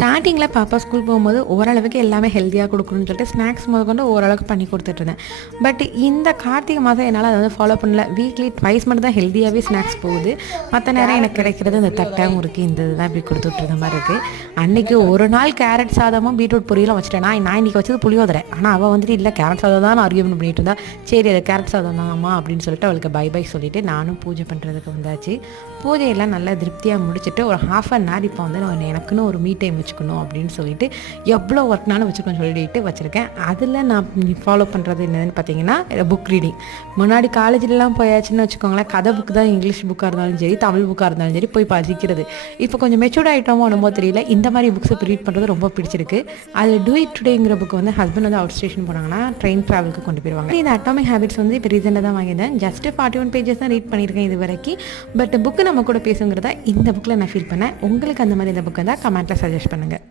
ஸ்டார்டிங்கில் பாப்பா ஸ்கூல் போகும்போது ஓரளவுக்கு எல்லாமே ஹெல்த்தியாக கொடுக்கணும்னு சொல்லிட்டு ஸ்நாக்ஸ் முதற்கொண்டு ஓரளவுக்கு பண்ணி கொடுத்துட்ருந்தேன். பட் இந்த கார்த்திகை மாதம் என்னால் அதை வந்து ஃபாலோ பண்ணல. வீக்லி ட்வைஸ் மட்டும் தான் ஹெல்த்தியாகவே ஸ்நாக்ஸ் போகுது. மற்ற நேரம் எனக்கு கிடைக்கிறது இந்த தட்டை முறுக்கு இந்த இதுதான் இப்படி கொடுத்துட்ருந்த மாதிரி இருக்குது. அன்றைக்கி ஒரு நாள் கேரட் சாதமும் பீட்ரூட் பொரியலும் வச்சுட்டேன். நான் இன்றைக்கி வச்சது புளியோதரை. ஆனால் அவள் வந்துட்டு இல்லை கேரட் சாதம் தான் நான் ஆர்கியூமெண்ட் பண்ணிட்டு இருந்தா. சரி அது கேரட் சாதம் தான்மா அப்படின்னு சொல்லிட்டு அவளுக்கு பை பை சொல்லிவிட்டு நானும் பூஜை பண்ணுறதுக்கு வந்தாச்சு. பூஜையெல்லாம் நல்லா திருப்தியாக முடிச்சுட்டு ஒரு ½ அன் ஹவர் இப்போ வந்து நான் எனக்குன்னு ஒரு மீ டைம் வச்சுக்கணும் அப்படின்னு சொல்லிட்டு எவ்வளோ ஒர்க்னாலும் வச்சுக்கணும்னு சொல்லிட்டு வச்சுருக்கேன். அதில் நான் ஃபாலோ பண்ணுறது என்னதுன்னு பார்த்தீங்கன்னா புக் ரீடிங். முன்னாடி காலேஜ்லலாம் போயாச்சுன்னு வச்சுக்கோங்களேன், கதை புக் தான் இங்கிலீஷ் புக்காக இருந்தாலும் சரி தமிழ் புக்காக இருந்தாலும் சரி போய் படிக்கிறது. இப்போ கொஞ்சம் மெச்சூர்ட் ஆகிட்டோமோ என்னமோ தெரியல, இந்த மாதிரி புக்ஸை ரீட் பண்ணுறது ரொம்ப பிடிச்சிருக்கு. அது டூ இட் டுடேங்கிற புக் வந்து ஹஸ்பண்ட் வந்து அவுட் ஸ்டேஷன் போனாங்கன்னா ட்ரெயின் ட்ராவலுக்கு கொண்டு போயிடுவாங்க. இந்த அட்டாமிக் ஹேபிட்ஸ் வந்து இப்போ ரீசெண்டாக தான் வாங்கியிருந்தேன். ஜஸ்ட் 41 பேஜஸ் தான் ரீட் பண்ணியிருக்கேன் இது வரைக்கும். பட் புக்கு நம்ம கூட பேசுங்கிறதா இந்த புக்கில் நான் ஃபீல் பண்ணேன். உங்களுக்கு அந்த மாதிரி இந்த புக் இருந்தால் கமெண்ட்டில் சஜஸ்ட் பண்ணுங்கள்.